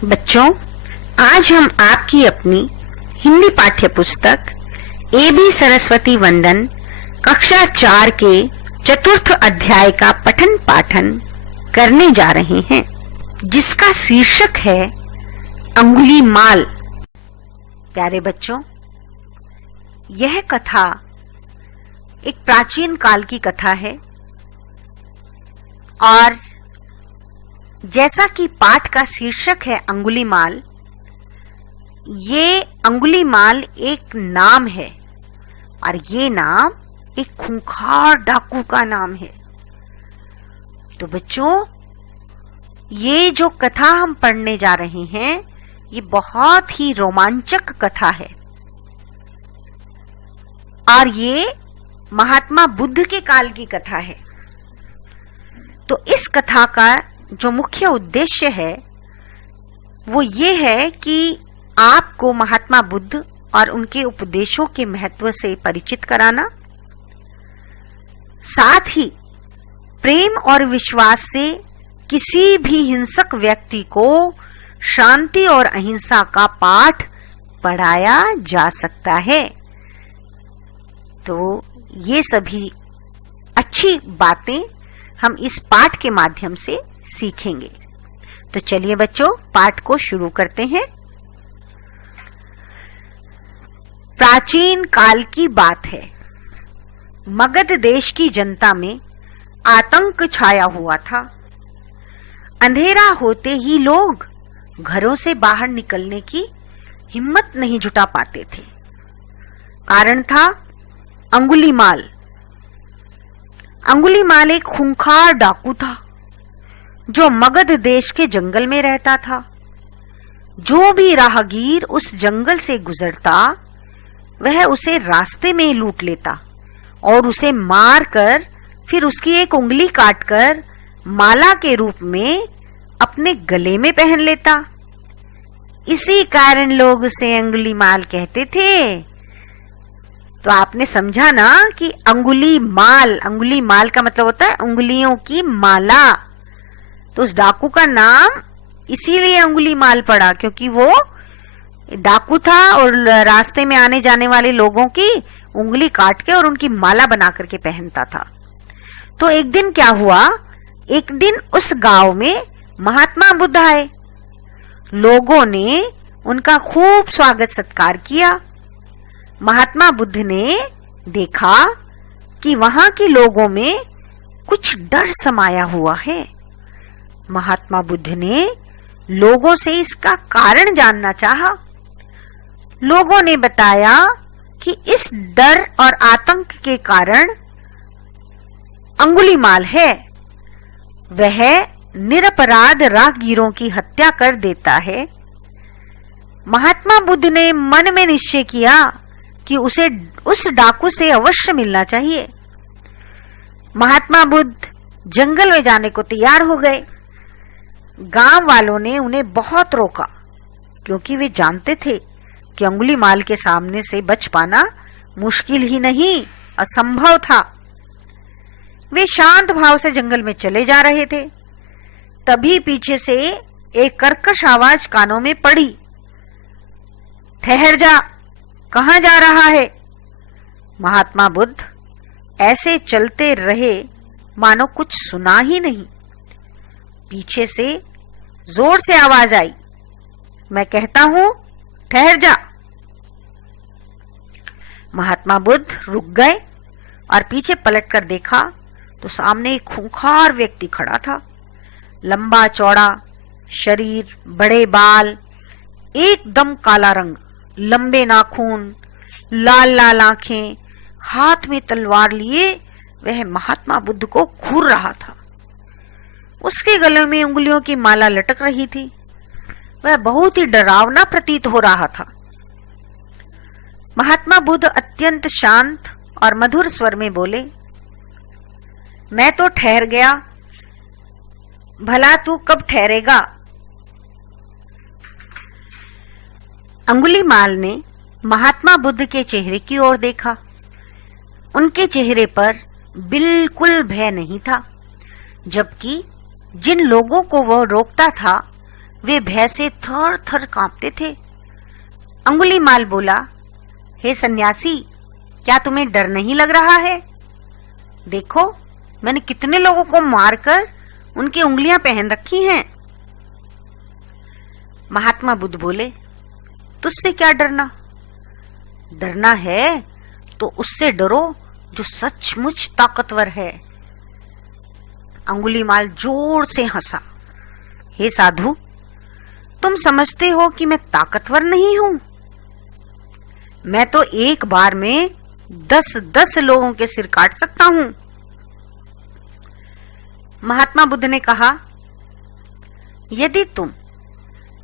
बच्चों, आज हम आपकी अपनी हिंदी पाठ्य पुस्तक ए.बी. सरस्वती वंदन कक्षा 4 के चतुर्थ अध्याय का पठन पाठन करने जा रहे हैं, जिसका शीर्षक है अंगुलीमाल। प्यारे बच्चों, यह कथा एक प्राचीन काल की कथा है और जैसा कि पाठ का शीर्षक है अंगुलीमाल, ये अंगुलीमाल एक नाम है और ये नाम एक खूंखार डाकू का नाम है। तो बच्चों, ये जो कथा हम पढ़ने जा रहे हैं, ये बहुत ही रोमांचक कथा है और ये महात्मा बुद्ध के काल की कथा है। तो इस कथा का जो मुख्य उद्देश्य है वो ये है कि आपको महात्मा बुद्ध और उनके उपदेशों के महत्व से परिचित कराना, साथ ही प्रेम और विश्वास से किसी भी हिंसक व्यक्ति को शांति और अहिंसा का पाठ पढ़ाया जा सकता है। तो ये सभी अच्छी बातें हम इस पाठ के माध्यम से सीखेंगे। तो चलिए बच्चों, पाठ को शुरू करते हैं। प्राचीन काल की बात है। मगध देश की जनता में आतंक छाया हुआ था। अंधेरा होते ही लोग घरों से बाहर निकलने की हिम्मत नहीं जुटा पाते थे। कारण था अंगुलीमाल। अंगुलीमाल एक खूंखार डाकू था जो मगध देश के जंगल में रहता था। जो भी राहगीर उस जंगल से गुजरता, वह उसे रास्ते में लूट लेता और उसे मारकर फिर उसकी एक उंगली काटकर माला के रूप में अपने गले में पहन लेता। इसी कारण लोग उसे अंगुलीमाल कहते थे। तो आपने समझा ना कि अंगुलीमाल, अंगुलीमाल का मतलब होता है उंगलियों की माला। तो उस डाकू का नाम इसीलिए अंगुलीमाल पड़ा, क्योंकि वो डाकू था और रास्ते में आने जाने वाले लोगों की उंगली काट के और उनकी माला बना करके पहनता था। तो एक दिन क्या हुआ, एक दिन उस गांव में महात्मा बुद्ध आए। लोगों ने उनका खूब स्वागत सत्कार किया। महात्मा बुद्ध ने देखा कि वहां के लोगों में कुछ डर समाया हुआ है। महात्मा बुद्ध ने लोगों से इसका कारण जानना चाहा। लोगों ने बताया कि इस डर और आतंक के कारण अंगुलीमाल है। वह निरपराध राहगीरों की हत्या कर देता है। महात्मा बुद्ध ने मन में निश्चय किया कि उसे उस डाकू से अवश्य मिलना चाहिए। महात्मा बुद्ध जंगल में जाने को तैयार हो गए। गांव वालों ने उन्हें बहुत रोका, क्योंकि वे जानते थे कि अंगुलीमाल के सामने से बच पाना मुश्किल ही नहीं, असंभव था। वे शांत भाव से जंगल में चले जा रहे थे। तभी पीछे से एक कर्कश आवाज कानों में पड़ी, ठहर जा, कहां जा रहा है? महात्मा बुद्ध ऐसे चलते रहे मानो कुछ सुना ही नहीं। पीछे से जोर से आवाज आई, मैं कहता हूं ठहर जा। महात्मा बुद्ध रुक गए और पीछे पलटकर देखा तो सामने एक खूंखार व्यक्ति खड़ा था। लंबा चौड़ा शरीर, बड़े बाल, एकदम काला रंग, लंबे नाखून, लाल लाल आंखें, हाथ में तलवार लिए वह महात्मा बुद्ध को घूर रहा था। उसके गले में उंगलियों की माला लटक रही थी। वह बहुत ही डरावना प्रतीत हो रहा था। महात्मा बुद्ध अत्यंत शांत और मधुर स्वर में बोले, मैं तो ठहर गया, भला तू कब ठहरेगा? अंगुलीमाल ने महात्मा बुद्ध के चेहरे की ओर देखा। उनके चेहरे पर बिल्कुल भय नहीं था, जबकि जिन लोगों को वह रोकता था वे भय से थर थर कांपते थे। अंगुलीमाल बोला, हे सन्यासी, क्या तुम्हें डर नहीं लग रहा है? देखो, मैंने कितने लोगों को मारकर उनकी उंगलियां पहन रखी हैं। महात्मा बुद्ध बोले, तुझसे क्या डरना? डरना है तो उससे डरो जो सचमुच ताकतवर है। अंगुलीमाल जोर से हंसा। हे साधु, तुम समझते हो कि मैं ताकतवर नहीं हूं? मैं तो एक बार में 10-10 लोगों के सिर काट सकता हूं। महात्मा बुद्ध ने कहा, यदि तुम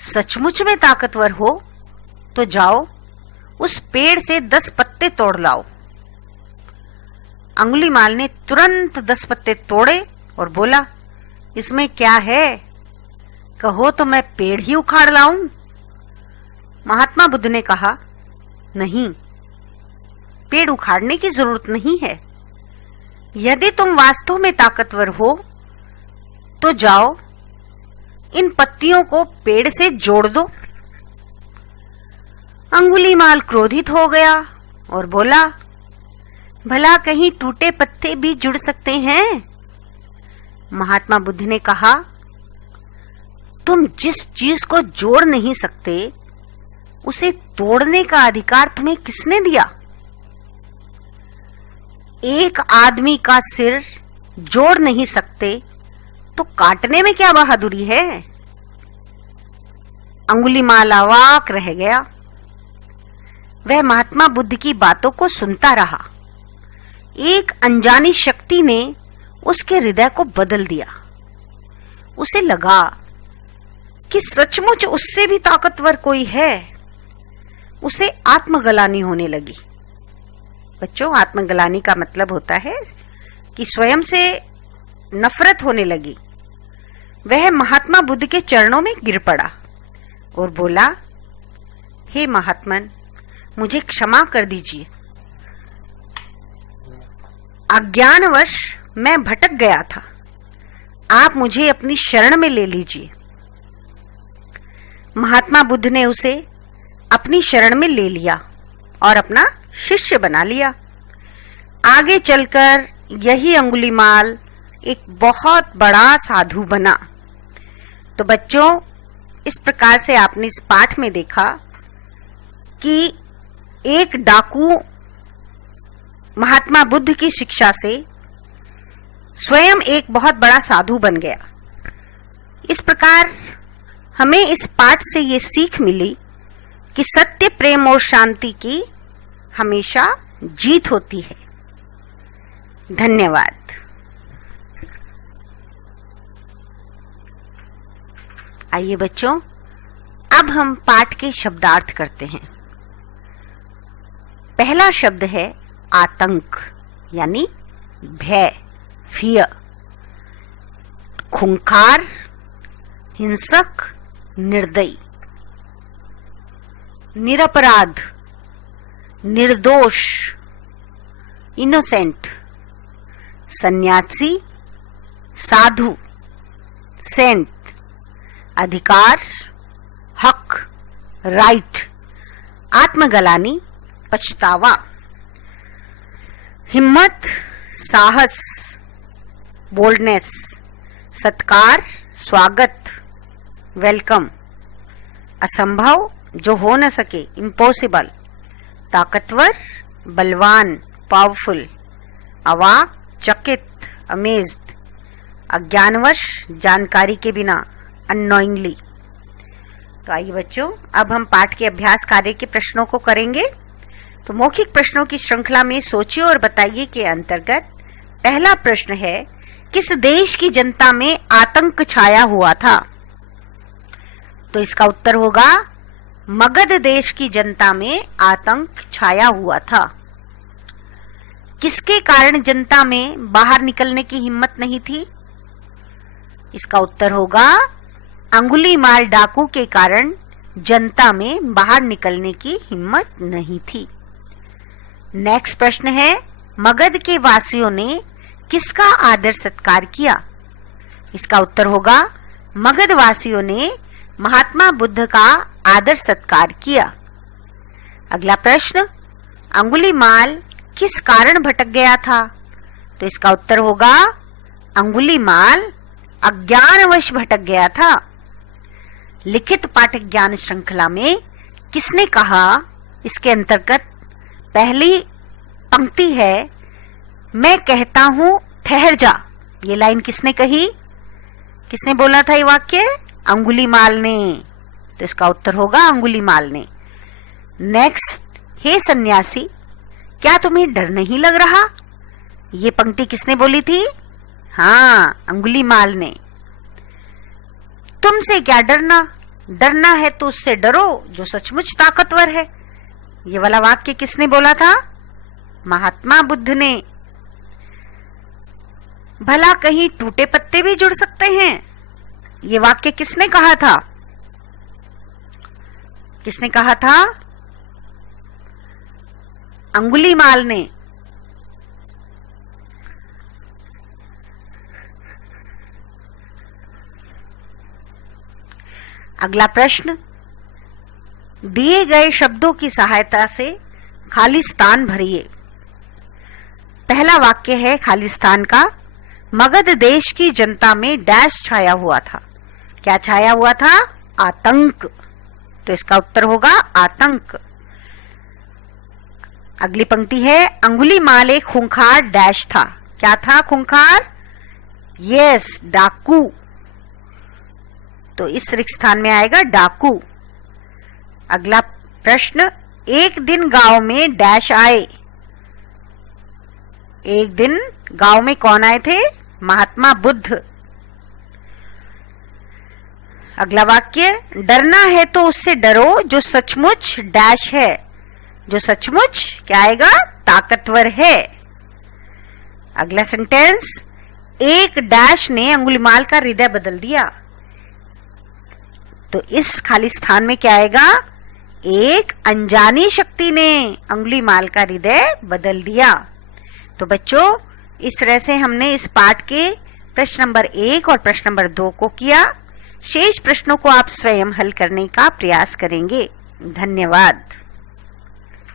सचमुच में ताकतवर हो तो जाओ उस पेड़ से 10 पत्ते तोड़ लाओ। अंगुलीमाल ने तुरंत 10 पत्ते तोड़े और बोला, इसमें क्या है? कहो तो मैं पेड़ ही उखाड़ लाऊं। महात्मा बुद्ध ने कहा, नहीं, पेड़ उखाड़ने की जरूरत नहीं है। यदि तुम वास्तव में ताकतवर हो तो जाओ इन पत्तियों को पेड़ से जोड़ दो। अंगुलीमाल क्रोधित हो गया और बोला, भला कहीं टूटे पत्ते भी जुड़ सकते हैं? महात्मा बुद्ध ने कहा, तुम जिस चीज को जोड़ नहीं सकते उसे तोड़ने का अधिकार तुम्हें किसने दिया? एक आदमी का सिर जोड़ नहीं सकते तो काटने में क्या बहादुरी है? अंगुलीमाल अवाक रह गया। वह महात्मा बुद्ध की बातों को सुनता रहा। एक अनजानी शक्ति ने उसके हृदय को बदल दिया। उसे लगा कि सचमुच उससे भी ताकतवर कोई है। उसे आत्मग्लानि होने लगी। बच्चों, आत्मग्लानि का मतलब होता है कि स्वयं से नफरत होने लगी। वह महात्मा बुद्ध के चरणों में गिर पड़ा और बोला, हे महात्मन, मुझे क्षमा कर दीजिए। अज्ञानवश मैं भटक गया था। आप मुझे अपनी शरण में ले लीजिए। महात्मा बुद्ध ने उसे अपनी शरण में ले लिया और अपना शिष्य बना लिया। आगे चलकर यही अंगुलीमाल एक बहुत बड़ा साधु बना। तो बच्चों, इस प्रकार से आपने इस पाठ में देखा कि एक डाकू महात्मा बुद्ध की शिक्षा से स्वयं एक बहुत बड़ा साधु बन गया। इस प्रकार हमें इस पाठ से ये सीख मिली कि सत्य, प्रेम और शांति की हमेशा जीत होती है। धन्यवाद। आइए बच्चों, अब हम पाठ के शब्दार्थ करते हैं। पहला शब्द है आतंक, यानी भय, फियर। खूंखार, हिंसक, निर्दयी। निरपराध, निर्दोष, इनोसेंट। सन्यासी, साधु, सेंट। अधिकार, हक, राइट। आत्मग्लानि, पछतावा। हिम्मत, साहस, बोल्डनेस। सत्कार, स्वागत, वेलकम। असंभव, जो हो न सके, इम्पॉसिबल। ताकतवर, बलवान, पावरफुल। अवाक, चकित, अमेज्ड। अज्ञानवश, जानकारी के बिना, अननोइंगली। तो आइए बच्चों, अब हम पाठ के अभ्यास कार्य के प्रश्नों को करेंगे। तो मौखिक प्रश्नों की श्रृंखला में सोचिए और बताइए के अंतर्गत पहला प्रश्न है, किस देश की जनता में आतंक छाया हुआ था? तो इसका उत्तर होगा, मगध देश की जनता में आतंक छाया हुआ था। किसके कारण जनता में बाहर निकलने की हिम्मत नहीं थी? इसका उत्तर होगा, अंगुलीमाल डाकू के कारण जनता में बाहर निकलने की हिम्मत नहीं थी। नेक्स्ट प्रश्न है, मगध के वासियों ने किसका आदर सत्कार किया? इसका उत्तर होगा, मगध वासियों ने महात्मा बुद्ध का आदर सत्कार किया। अगला प्रश्न, अंगुलीमाल किस कारण भटक गया था? तो इसका उत्तर होगा अंगुलीमाल अज्ञानवश भटक गया था। लिखित पाठक ज्ञान श्रृंखला में किसने कहा, इसके अंतर्गत पहली पंक्ति है, मैं कहता हूं ठहर जा। ये लाइन किसने कही, किसने बोला था ये वाक्य? अंगुलीमाल ने। तो इसका उत्तर होगा अंगुलीमाल ने। नेक्स्ट, हे सन्यासी क्या तुम्हें डर नहीं लग रहा? ये पंक्ति किसने बोली थी? हाँ, अंगुलीमाल ने। तुमसे क्या डरना, डरना है तो उससे डरो जो सचमुच ताकतवर है। ये वाला वाक्य किसने बोला था? महात्मा बुद्ध ने। भला कहीं टूटे पत्ते भी जुड़ सकते हैं? ये वाक्य किसने कहा था? किसने कहा था? अंगुलीमाल ने। अगला प्रश्न, दिए गए शब्दों की सहायता से खालिस्तान भरिए। पहला वाक्य है खालिस्तान का, मगध देश की जनता में डैश छाया हुआ था। क्या छाया हुआ था? आतंक। तो इसका उत्तर होगा आतंक। अगली पंक्ति है, अंगुलीमाल एक खूंखार डैश था। क्या था? खूंखार। यस, डाकू। तो इस रिक्त स्थान में आएगा डाकू। अगला प्रश्न, एक दिन गांव में डैश आए। एक दिन गांव में कौन आए थे? महात्मा बुद्ध। अगला वाक्य, डरना है तो उससे डरो जो सचमुच डैश है। जो सचमुच क्या आएगा? ताकतवर है। अगला सेंटेंस, एक डैश ने अंगुलीमाल का हृदय बदल दिया। तो इस खाली स्थान में क्या आएगा? एक अनजानी शक्ति ने अंगुलीमाल का हृदय बदल दिया। तो बच्चों, इस तरह से हमने इस पाठ के प्रश्न नंबर 1 और प्रश्न नंबर 2 को किया। शेष प्रश्नों को आप स्वयं हल करने का प्रयास करेंगे। धन्यवाद।